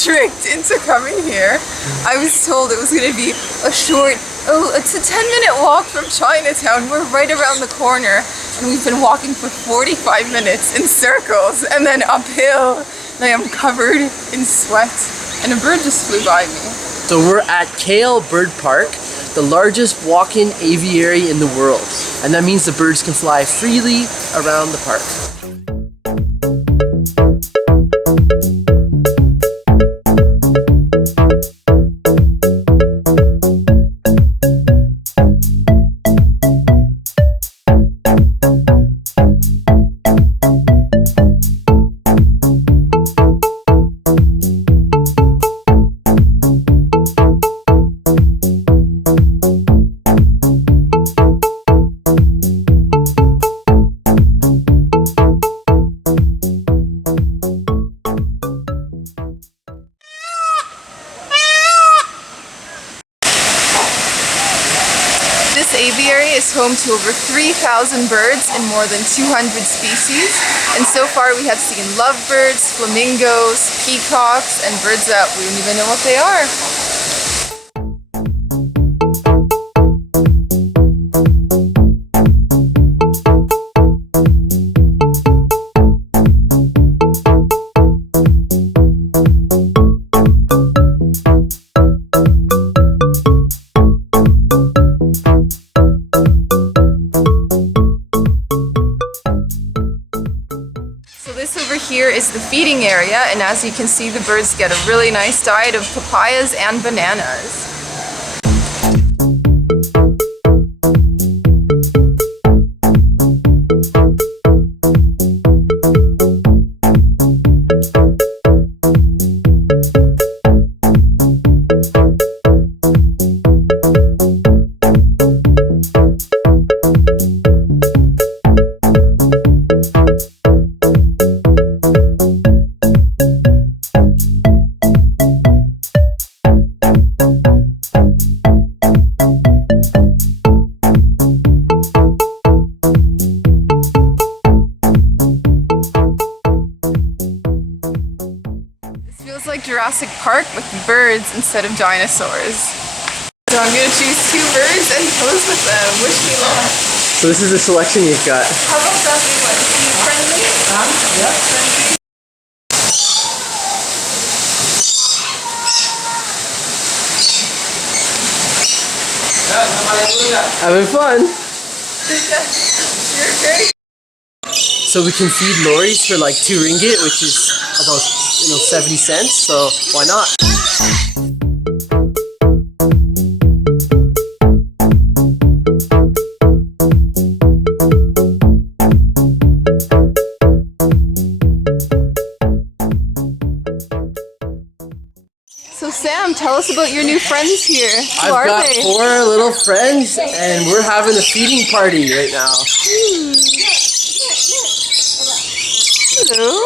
tricked into coming here. I was told it was going to be a short, it's a 10-minute walk from Chinatown. We're right around the corner, and we've been walking for 45 minutes in circles and then uphill. And I am covered in sweat, and a bird just flew by me. So we're at Kale Bird Park, the largest walk-in aviary in the world. And that means the birds can fly freely around the park. This aviary is home to over 3,000 birds in more than 200 species, and so far we have seen lovebirds, flamingos, peacocks, and birds that we don't even know what they are. This over here is the feeding area, and as you can see, the birds get a really nice diet of papayas and bananas. Feels like Jurassic Park with birds instead of dinosaurs. So I'm going to choose 2 birds and pose with them. Wish me luck. So this is the selection you've got. How about that be like friendly? Yeah. Having fun. You're great. So we can feed lorries for like 2 ringgit, which is about 70 cents. So why not? So Sam, tell us about your new friends here. Who I've are got they? 4 little friends, and we're having a feeding party right now. Hello.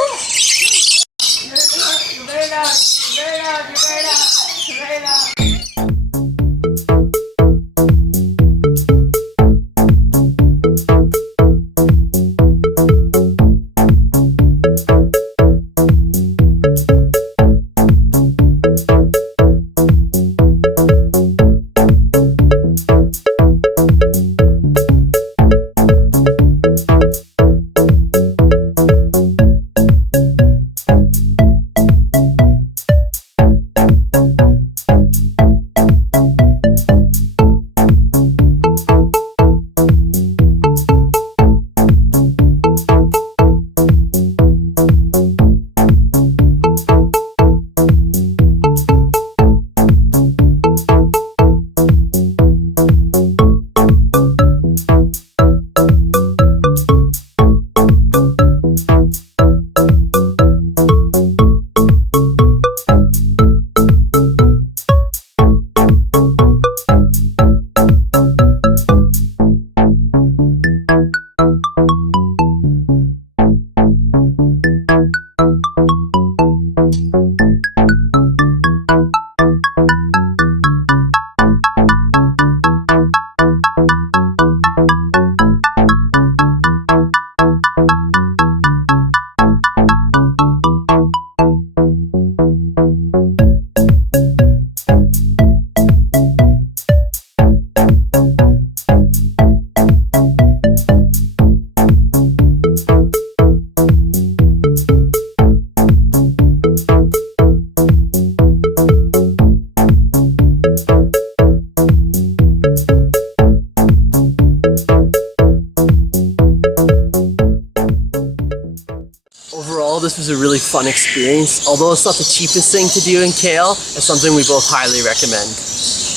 this was a really fun experience. Although it's not the cheapest thing to do in Kale, it's something we both highly recommend.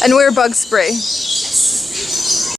And wear bug spray.